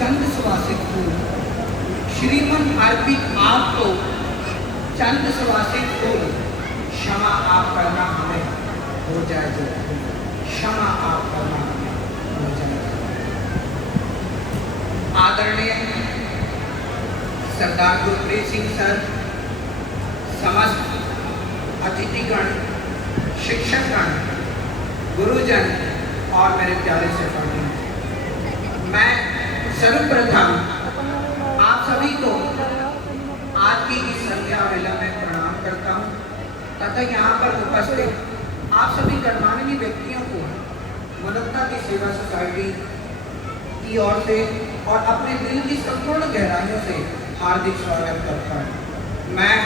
चंद सुवासिक फूल श्रीमन अर्पित आपको चंद सुवासिक फूल क्षमा आप करना हमें हो जाए जो क्षमा आप करना हमें हो जाए। आदरणीय सरदार गुरप्रीत सिंह सर, समस्त अतिथिगण, शिक्षकगण, गुरुजन और मेरे प्यारे सहपाठी मैं सर्वप्रथम आप सभी को आज की इस संध्या वेला में प्रणाम करता हूँ। तथा यहाँ पर उपस्थित आप सभी गणमान्य व्यक्तियों को मनुष्यता की सेवा सोसाइटी की ओर से और अपने दिल की संपूर्ण गहराइयों से हार्दिक स्वागत करता हूँ। मैं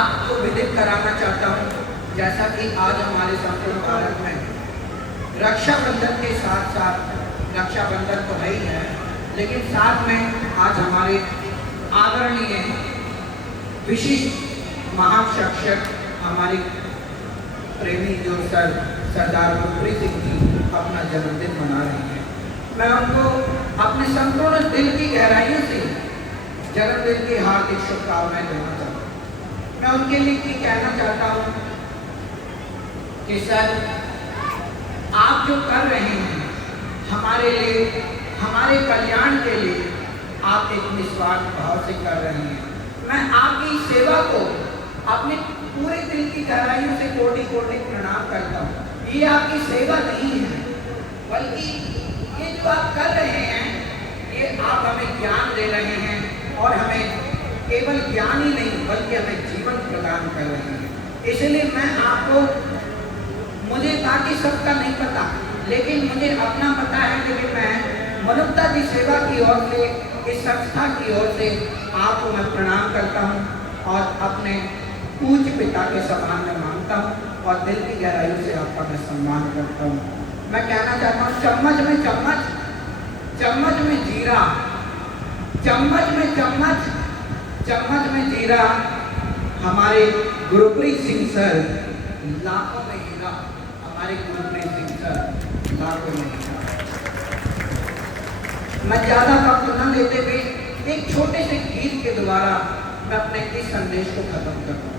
आपको विदित कराना चाहता हूँ, जैसा कि आज हमारे संपूर्ण भारत में रक्षाबंधन के साथ साथ रक्षाबंधन तो है ही है, लेकिन साथ में आज हमारे आदरणीय विशिष्ट शख्सियत हमारे प्रेमी जो सर, सरदार गुरप्रीत सिंह जी अपना जन्मदिन मना रहे हैं। मैं उनको अपने संपूर्ण दिल की गहराइयों से जन्मदिन की हार्दिक शुभकामनाएँ देना चाहता हूँ। मैं उनके लिए ये कहना चाहता हूँ कि सर, आप जो कर रहे हैं हमारे लिए, हमारे कल्याण के लिए आप एक निस्वार्थ भाव से कर रहे हैं। मैं आपकी सेवा को अपने पूरे दिल की गहराइयों से कोटि कोटि प्रणाम करता हूँ। ये आपकी सेवा नहीं है, बल्कि ये जो आप कर रहे हैं, ये आप हमें ज्ञान दे रहे हैं और हमें केवल ज्ञान ही नहीं, बल्कि हमें जीवन प्रदान कर रहे हैं। इसलिए मैं आपको, मुझे बाकी सबका नहीं पता लेकिन मुझे अपना पता है कि मैं मनुष्यता की सेवा की ओर से, इस संस्था की ओर से आपको मैं प्रणाम करता हूँ और अपने पूज पिता के समान में माँगता हूँ और दिल की गहराई से आपका मैं सम्मान करता हूँ। मैं कहना चाहता हूँ, चम्मच में चम्मच चम्मच में जीरा, चम्मच में चम्मच चम्मच में जीरा, हमारे गुरुप्रीत सिंह सर, लाखों में हीरा, हमारे गुरप्रीत लाखों में हीरा मैं ज़्यादा वक्त न लेते हुए एक छोटे से गीत के द्वारा मैं अपने इस संदेश को खत्म करता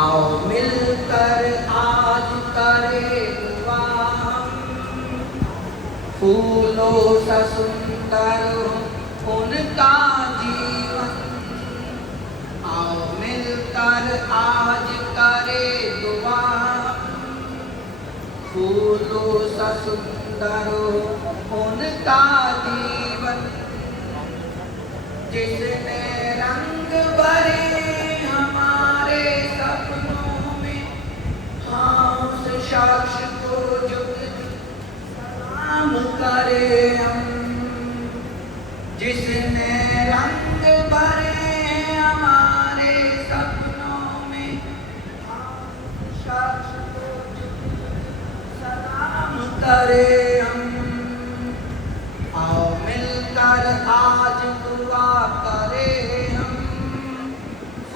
आओ मिलकर आज करे फूलों सा सुंदर उनका जीवन। आओ मिलकर आज फूलों सा सुंदर हो उनका जीवन जिसने रंग भरे हमारे सपनों में हाँ उस शख्स को झुक सलाम करे हम जिसने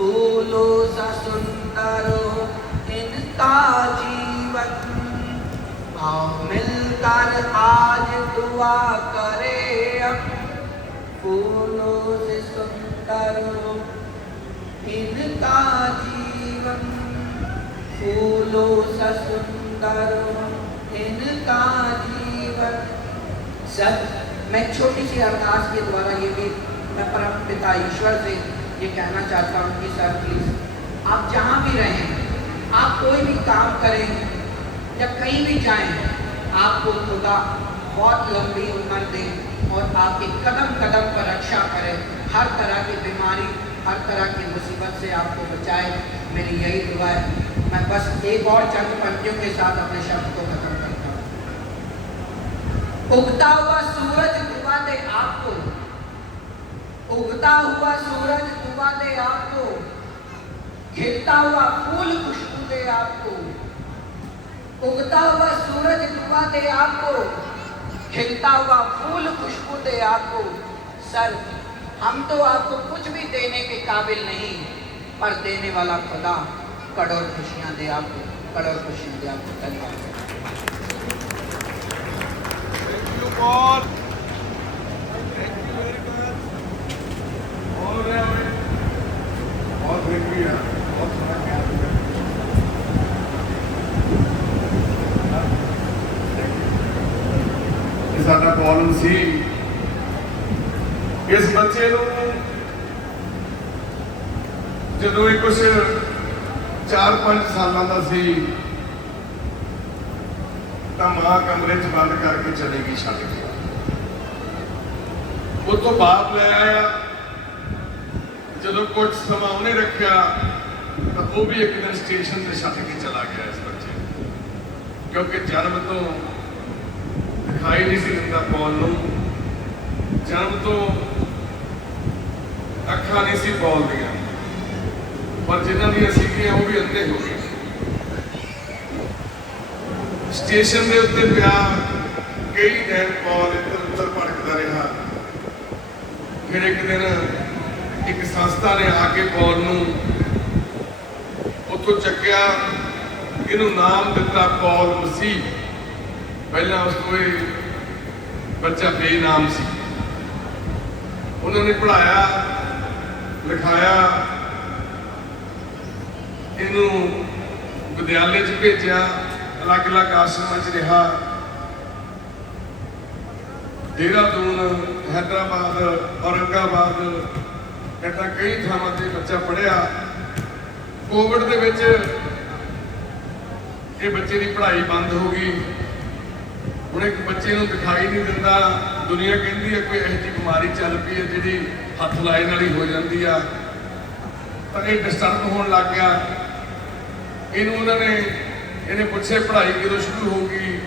फूलों सा सुंदर इनका जीवन। आओ मिलकर आज दुआ करे हम, फूलों से सुंदर इनका जीवन। फूलों सा सुंदर हो, इनका जीवन। सर मैं छोटी सी अरदास के द्वारा ये भी मैं परम पिता ईश्वर से ये कहना चाहता हूँ कि सर प्लीज़ आप जहाँ भी रहें, आप कोई भी काम करें या कहीं भी जाएँ, आपको खुदा बहुत लंबी उम्र दे और आपके कदम कदम पर रक्षा करें। हर तरह की बीमारी, हर तरह की मुसीबत से आपको बचाए। मेरी यही दुआ है। मैं बस एक और चंद पंक्तियों के साथ अपने शब्द को खत्म करता हूँ। उगता हुआ सूरज, दुआ दे आपको। उगता हुआ सूरज डुबा दे आपको, खिलता हुआ फूल खुशबू दे आपको, उगता हुआ सूरज डुबा दे आपको, खिलता हुआ फूल खुशबू दे आपको। सर, हम तो आपको कुछ भी देने के काबिल नहीं, पर देने वाला खुदा करोड़ खुशियाँ दे आपको करोड़ खुशियाँ दे आपको। धन्यवाद। ਬੱਚੇ ਨੂੰ ਜਦੋਂ ਇਹ ਕੁਝ 4-5 ਸਾਲਾਂ ਦਾ ਸੀ, ਤਾਂ ਮਾਂ ਕਮਰੇ 'ਚ ਬੰਦ ਕਰਕੇ ਚਲੀ ਗਈ ਛੱਡ ਕੇ। ਉਹ ਤੋਂ ਬਾਪ ਲੈ ਆਇਆ। ਜਦੋਂ ਕੁਝ ਸਮਾਂ ਉਹਨੇ ਰੱਖਿਆ, ਤਾਂ ਉਹ ਵੀ ਇੱਕ ਦਿਨ ਸਟੇਸ਼ਨ ਤੇ ਛੱਡ ਕੇ ਚਲਾ ਗਿਆ ਇਸ ਬੱਚੇ ਨੂੰ। ਕਿਉਂਕਿ ਜਨਮ ਤੋਂ ਦਿਖਾਈ ਨਹੀਂ ਸੀ ਦਿੰਦਾ ਪੌਲ ਨੂੰ। ਜਨਮ ਤੋਂ ਅੱਖਾਂ ਨਹੀਂ ਸੀ ਪੌਲ ਦੀਆਂ ਪਰ ਜਿਨ੍ਹਾਂ ਦੀਆਂ ਸੀਗੀਆਂ ਉਹ ਵੀ ਅੰਧੇ ਹੋ ਗਏ। ਸਟੇਸ਼ਨ ਦੇ ਉੱਤੇ ਪਿਆ ਕਈ ਦਿਨ ਪੌਲ ਇੱਧਰ ਉੱਧਰ ਭਟਕਦਾ ਰਿਹਾ। ਫਿਰ ਇੱਕ ਦਿਨ ਇੱਕ ਸੰਸਥਾ ਨੇ ਆ ਕੇ ਪੌਲ ਨੂੰ ਉੱਥੋਂ ਚੱਕਿਆ। ਇਹਨੂੰ ਨਾਮ ਦਿੱਤਾ ਪੌਲ ਮਸੀਹ। ਪਹਿਲਾਂ ਉਸ ਕੋਈ ਬੱਚਾ ਬੇਨਾਮ ਸੀ। ਉਹਨਾਂ ਨੇ ਪੜਾਇਆ ਲਿਖਾਇਆ ਇਹਨੂੰ ਵਿਦਿਆਲੇ 'ਚ ਭੇਜਿਆ। ਅਲੱਗ-ਅਲੱਗ ਆਸ਼ਰਮਾਂ 'ਚ ਰਿਹਾ। ਦੇਹਰਾਦੂਨ, ਹੈਦਰਾਬਾਦ, ਔਰੰਗਾਬਾਦ ਇੱਦਾਂ ਕਈ ਥਾਵਾਂ ਤੇ ਬੱਚਾ ਪੜਿਆ ਕੋਵਿਡ ਦੇ ਵਿੱਚ ਇਹ ਬੱਚੇ ਦੀ ਪੜ੍ਹਾਈ ਬੰਦ ਹੋ ਗਈ। ਹੁਣ ਇੱਕ ਬੱਚੇ ਨੂੰ ਦਿਖਾਈ ਨਹੀਂ ਦਿੰਦਾ। ਦੁਨੀਆ ਕਹਿੰਦੀ ਹੈ ਕੋਈ ਇਹੋ ਜਿਹੀ ਬਿਮਾਰੀ ਚੱਲ ਪਈ ਹੈ ਜਿਹੜੀ ਹੱਥ ਲਾਏ ਨਾਲ ਹੀ ਹੋ ਜਾਂਦੀ ਆ। ਤਾਂ ਇਹ ਡਿਸਟਰਬ ਹੋਣ ਲੱਗ ਗਿਆ। ਇਹਨੂੰ ਉਹਨਾਂ ਨੇ, ਇਹਨੇ ਪੁੱਛੇ ਪੜ੍ਹਾਈ ਕਦੋਂ ਸ਼ੁਰੂ ਹੋ ਗਈ?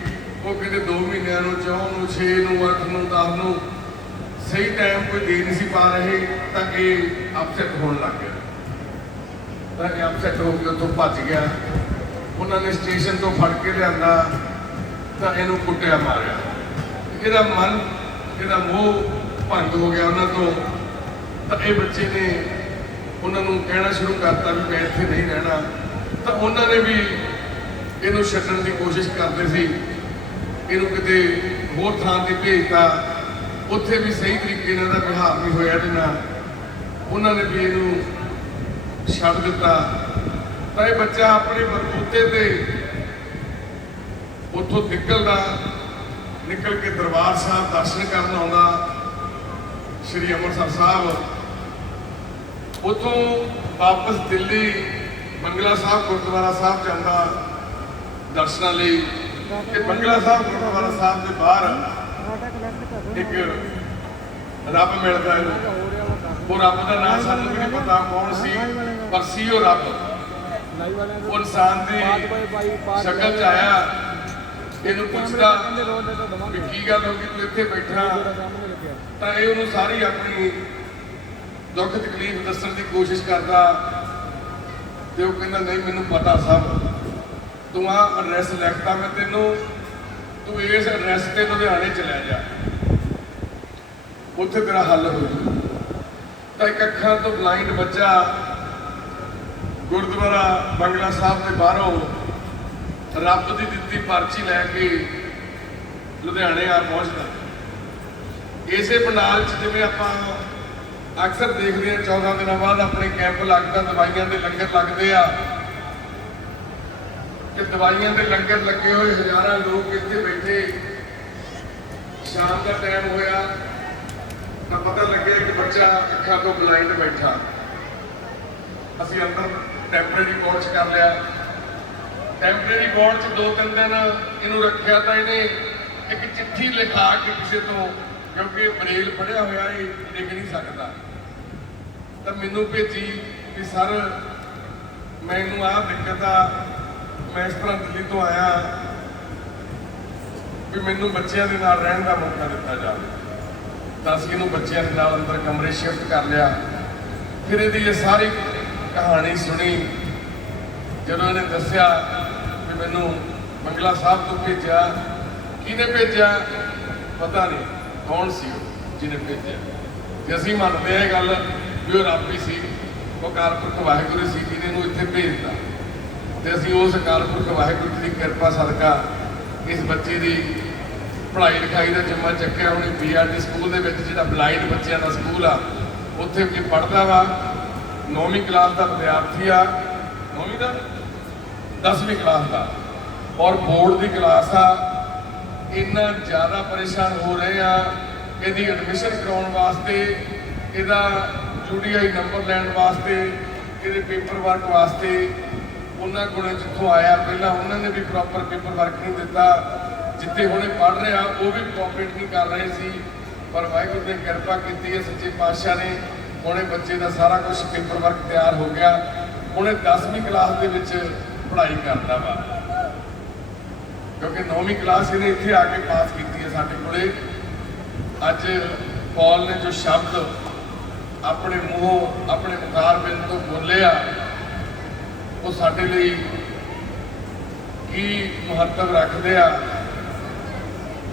ਉਹ ਕਹਿੰਦੇ 2 ਮਹੀਨਿਆਂ ਨੂੰ 4 ਨੂੰ 6 ਨੂੰ 8 ਨੂੰ 10 ਨੂੰ। ਸਹੀ ਟਾਈਮ ਕੋਈ ਦੇ ਨਹੀਂ ਸੀ ਪਾ ਰਹੇ, ਤਾਂ ਇਹ ਅਪਸੈਟ ਹੋਣ ਲੱਗ ਗਿਆ। ਤਾਂ ਇਹ ਅਪਸੈਟ ਹੋ ਕੇ ਉੱਥੋਂ ਭੱਜ ਗਿਆ। ਉਹਨਾਂ ਨੇ ਸਟੇਸ਼ਨ ਤੋਂ ਫੜ ਕੇ ਲਿਆਂਦਾ, ਤਾਂ ਇਹਨੂੰ ਕੁੱਟਿਆ, ਮਾਰਿਆ। ਇਹਦਾ ਮਨ, ਇਹਦਾ ਮੋਹ ਭੰਗ ਹੋ ਗਿਆ ਉਹਨਾਂ ਤੋਂ। ਤਾਂ ਇਹ ਬੱਚੇ ਨੇ ਉਹਨਾਂ ਨੂੰ ਕਹਿਣਾ ਸ਼ੁਰੂ ਕਰਤਾ ਵੀ ਮੈਂ ਇੱਥੇ ਨਹੀਂ ਰਹਿਣਾ। ਤਾਂ ਉਹਨਾਂ ਨੇ ਵੀ ਇਹਨੂੰ ਛੱਡਣ ਦੀ ਕੋਸ਼ਿਸ਼ ਕਰਦੇ ਸੀ। ਇਹਨੂੰ ਕਿਤੇ ਹੋਰ ਥਾਂ ਤੇ ਭੇਜਤਾ। ਉੱਥੇ ਵੀ ਸਹੀ ਤਰੀਕੇ ਨਾਲ ਦਾ ਵਿਹਾਰ ਨਹੀਂ ਹੋਇਆ ਇਹਦੇ ਨਾਲ। ਉਹਨਾਂ ਨੇ ਵੀ ਇਹਨੂੰ ਛੱਡ ਦਿੱਤਾ। ਤਾਂ ਇਹ ਬੱਚਾ ਆਪਣੇ ਬਲਬੂਤੇ ਤੇ ਉੱਥੋਂ ਨਿਕਲਦਾ, ਨਿਕਲ ਕੇ ਦਰਬਾਰ ਸਾਹਿਬ ਦਰਸ਼ਨ ਕਰਨ ਆਉਂਦਾ। ਸ੍ਰੀ ਅੰਮ੍ਰਿਤਸਰ ਸਾਹਿਬ ਉੱਥੋਂ ਵਾਪਸ ਦਿੱਲੀ, ਬੰਗਲਾ ਸਾਹਿਬ, ਗੁਰਦੁਆਰਾ ਸਾਹਿਬ ਜਾਂਦਾ ਦਰਸ਼ਨਾਂ ਲਈ। ਤੇ ਬੰਗਲਾ ਸਾਹਿਬ, ਗੁਰਦੁਆਰਾ ਸਾਹਿਬ ਦੇ ਬਾਹਰ ਇੱਕ ਰੱਬ ਮਿਲਦਾ ਇਹਨੂੰ ਉਹ ਰੱਬ ਦਾ ਨਾਮ ਸਾਨੂੰ ਵੀ ਨਹੀਂ ਪਤਾ ਕੌਣ ਸੀ, ਪਰ ਸੀ ਉਹ ਰੱਬ। ਉਹ ਇਨਸਾਨ ਦੀ ਸ਼ਕਲ ਚ ਆਇਆ। ਇਹਨੂੰ ਪੁੱਛਦਾ ਵੀ ਕੀ ਗੱਲ ਹੋ ਗਈ, ਤੂੰ ਇੱਥੇ ਬੈਠਾ। ਤਾਂ ਇਹ ਉਹਨੂੰ ਸਾਰੀ ਆਪਣੀ ਦੁੱਖ ਤਕਲੀਫ ਦੱਸਣ ਦੀ ਕੋਸ਼ਿਸ਼ ਕਰਦਾ, ਤੇ ਉਹ ਕਹਿੰਦਾ, ਨਹੀਂ, ਮੈਨੂੰ ਪਤਾ ਸਭ। ਤੂੰ ਆ ਐਡਰੈਸ ਲਿਖਤਾ ਮੈਂ ਤੈਨੂੰ, ਤੂੰ ਇਸ ਐਡਰੈਸ ਤੇ ਲੁਧਿਆਣੇ ਚਲਾ ਜਾ। ਉੱਥੇ ਤੇਰਾ ਹੱਲ ਹੋ ਜੂ। ਤਾਂ ਇੱਕ ਅੱਖਾਂ ਤੋਂ ਬਲਾਈਂਡ ਬੱਚਾ ਗੁਰਦੁਆਰਾ ਬੰਗਲਾ ਸਾਹਿਬ ਦੇ ਬਾਹਰੋਂ ਰੱਬ ਦੀ ਦਿੱਤੀ ਪਰਚੀ ਲੈ ਕੇ ਲੁਧਿਆਣੇ ਆ ਪਹੁੰਚਦਾ। ਇਸੇ ਪੰਡਾਲ 'ਚ ਜਿਵੇਂ ਆਪਾਂ ਅਕਸਰ ਦੇਖਦੇ ਹਾਂ 14 ਦਿਨਾਂ ਬਾਅਦ ਆਪਣੇ ਕੈਂਪ ਲੱਗਦਾ, ਦਵਾਈਆਂ ਦੇ ਲੰਗਰ ਲੱਗਦੇ ਆ। ਕਿ ਦਵਾਈਆਂ ਦੇ ਲੰਗਰ ਲੱਗੇ ਹੋਏ ਹਜ਼ਾਰਾਂ ਲੋਕ ਇੱਥੇ ਬੈਠੇ। ਸ਼ਾਮ ਦਾ ਟਾਈਮ ਹੋਇਆ, ਤਾਂ ਪਤਾ ਲੱਗਿਆ ਕਿ ਬੱਚਾ ਅੱਖਾਂ ਤੋਂ ਬਲਾਈਂਡ ਬੈਠਾ। ਅਸੀਂ ਅੰਦਰ ਟੈਂਪਰੇਰੀ ਵਾਰਡ 'ਚ ਕਰ ਲਿਆ। ਟੈਂਪਰੇਰੀ ਵਾਰਡ 'ਚ ਦੋ ਤਿੰਨ ਦਿਨ ਇਹਨੂੰ ਰੱਖਿਆ ਤਾਂ ਇਹਨੇ ਇੱਕ ਚਿੱਠੀ ਲਿਖਾ ਕੇ ਕਿਸੇ ਤੋਂ ਕਿਉਂਕਿ ਬਰੇਲ ਪੜਿਆ ਹੋਇਆ ਇਹ ਡਿੱਗ ਨਹੀਂ ਸਕਦਾ। ਤਾਂ ਮੈਨੂੰ ਭੇਜੀ ਕਿ ਸਰ, ਮੈਨੂੰ ਆਹ ਦਿੱਕਤ ਆ, ਮੈਂ ਇਸ ਤਰ੍ਹਾਂ ਦਿੱਲੀ ਤੋਂ ਆਇਆ ਵੀ ਮੈਨੂੰ ਬੱਚਿਆਂ ਦੇ ਨਾਲ ਰਹਿਣ ਦਾ ਮੌਕਾ ਦਿੱਤਾ ਜਾਵੇ। ਤਾਂ ਅਸੀਂ ਇਹਨੂੰ ਬੱਚਿਆਂ ਦੇ ਨਾਲ ਅੰਦਰ ਕਮਰੇ ਸ਼ਿਫਟ ਕਰ ਲਿਆ। ਫਿਰ ਇਹਦੀ ਇਹ ਸਾਰੀ ਕਹਾਣੀ ਸੁਣੀ। ਜਦੋਂ ਇਹਨੇ ਦੱਸਿਆ ਕਿ ਮੈਨੂੰ ਬੰਗਲਾ ਸਾਹਿਬ ਤੋਂ ਭੇਜਿਆ, ਕਿਹਨੇ ਭੇਜਿਆ? ਪਤਾ ਨਹੀਂ। ਕੌਣ ਸੀ ਉਹ ਜਿਹਨੇ ਭੇਜਿਆ? ਤੇ ਅਸੀਂ ਮੰਨਦੇ ਆ ਇਹ ਗੱਲ ਵੀ ਉਹ ਰੱਬ ਹੀ ਸੀ। ਉਹ ਕਾਲਪੁਰਖ ਵਾਹਿਗੁਰੂ ਸੀ ਜਿਹਨੇ ਨੂੰ ਇੱਥੇ ਭੇਜਤਾ। ਤੇ ਅਸੀਂ ਉਸ ਕਾਲਪੁਰਖ ਵਾਹਿਗੁਰੂ ਦੀ ਕਿਰਪਾ ਸਦਕਾ ਇਸ ਬੱਚੇ ਦੀ ਪੜ੍ਹਾਈ ਲਿਖਾਈ ਦਾ ਜੰਮਾ ਚੱਕਿਆ। ਉਹਨੇ ਬੀਆਰਡੀ ਸਕੂਲ ਦੇ ਵਿੱਚ ਜਿਹੜਾ ਬਲਾਈਂਡ ਬੱਚਿਆਂ ਦਾ ਸਕੂਲ ਆ, ਉੱਥੇ ਵੀ ਪੜ੍ਹਦਾ ਵਾ। 9ਵੀਂ ਕਲਾਸ ਦਾ ਵਿਦਿਆਰਥੀ ਆ। 9ਵੀਂ ਦਾ? 10ਵੀਂ ਕਲਾਸ ਦਾ। ਔਰ ਬੋਰਡ ਦੀ ਕਲਾਸ ਆ। ਇੰਨਾ ਜ਼ਿਆਦਾ ਪਰੇਸ਼ਾਨ ਹੋ ਰਹੇ ਆ, ਇਹਦੀ ਐਡਮਿਸ਼ਨ ਕਰਾਉਣ ਵਾਸਤੇ, ਇਹਦਾ ਯੂਡੀਆਈ ਨੰਬਰ ਲੈਣ ਵਾਸਤੇ, ਇਹਦੇ ਪੇਪਰ ਵਰਕ ਵਾਸਤੇ ਉਹਨਾਂ ਕੋਲ ਜਿੱਥੋਂ ਆਇਆ, ਪਹਿਲਾਂ ਉਹਨਾਂ ਨੇ ਵੀ ਪ੍ਰੋਪਰ ਪੇਪਰ ਵਰਕ ਨਹੀਂ ਦਿੱਤਾ। ਜਿੱਥੇ ਹੁਣੇ ਪੜ ਰਿਹਾ, ਉਹ ਵੀ ਕੋਆਪਰੇਟ ਨਹੀਂ ਕਰ ਰਹੇ ਸੀ। ਪਰ ਵਾਹਿਗੁਰੂ ਨੇ ਕਿਰਪਾ ਕੀਤੀ ਹੈ, ਸੱਚੇ ਪਾਤਸ਼ਾਹ ਨੇ। ਹੁਣੇ ਬੱਚੇ ਦਾ ਸਾਰਾ ਕੁਝ ਪੇਪਰ ਵਰਕ ਤਿਆਰ ਹੋ ਗਿਆ। ਹੁਣੇ 10ਵੀਂ ਕਲਾਸ ਦੇ ਵਿੱਚ ਪੜ੍ਹਾਈ ਕਰਦਾ ਵਾ। ਕਿਉਂਕਿ 9ਵੀਂ ਕਲਾਸ ਇਹਨੇ ਇੱਥੇ ਆ ਕੇ ਪਾਸ ਕੀਤੀ ਹੈ ਸਾਡੇ ਕੋਲੇ। ਅੱਜ ਪੌਲ ਨੇ ਜੋ ਸ਼ਬਦ ਆਪਣੇ ਮੂੰਹੋਂ, ਆਪਣੇ ਮੁਖਾਰ ਬਿੰਦ ਤੋਂ ਬੋਲਿਆ, ਉਹ ਸਾਡੇ ਲਈ ਕੀ ਮਹੱਤਵ ਰੱਖਦੇ ਆ,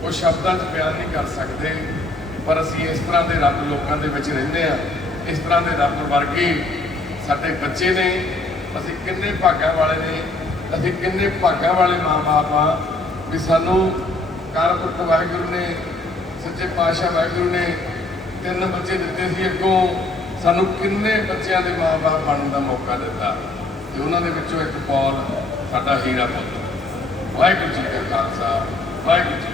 ਉਹ ਸ਼ਬਦਾਂ 'ਚ ਬਿਆਨ ਨਹੀਂ ਕਰ ਸਕਦੇ। ਪਰ ਅਸੀਂ ਇਸ ਤਰ੍ਹਾਂ ਦੇ ਰੱਬ ਲੋਕਾਂ ਦੇ ਵਿੱਚ ਰਹਿੰਦੇ ਆ। ਇਸ ਤਰ੍ਹਾਂ ਦੇ ਰੱਬ ਵਰਗੇ ਸਾਡੇ ਬੱਚੇ ਨੇ। ਅਸੀਂ ਕਿੰਨੇ ਭਾਗਾਂ ਵਾਲੇ ਨੇ, ਅਸੀਂ ਕਿੰਨੇ ਭਾਗਾਂ ਵਾਲੇ ਮਾਂ-ਬਾਪ ਆ। ਵੀ ਸਾਨੂੰ ਕਾਰਪੁਰਖ ਵਾਹਿਗੁਰੂ ਨੇ, ਸੱਚੇ ਪਾਤਸ਼ਾਹ ਵਾਹਿਗੁਰੂ ਨੇ ਤਿੰਨ ਬੱਚੇ ਦਿੱਤੇ ਸੀ। ਅੱਗੋਂ ਸਾਨੂੰ ਕਿੰਨੇ ਬੱਚਿਆਂ ਦੇ ਮਾਂ-ਬਾਪ ਬਣਨ ਦਾ ਮੌਕਾ ਦਿੱਤਾ ਤੇ ਉਹਨਾਂ ਦੇ ਵਿੱਚੋਂ ਇੱਕ ਪੌਲ ਸਾਡਾ ਹੀਰਾ ਪੁੱਤ। ਵਾਹਿਗੁਰੂ ਜੀ ਕਾ ਖਾਲਸਾ, ਵਾਹਿਗੁਰੂ ਜੀ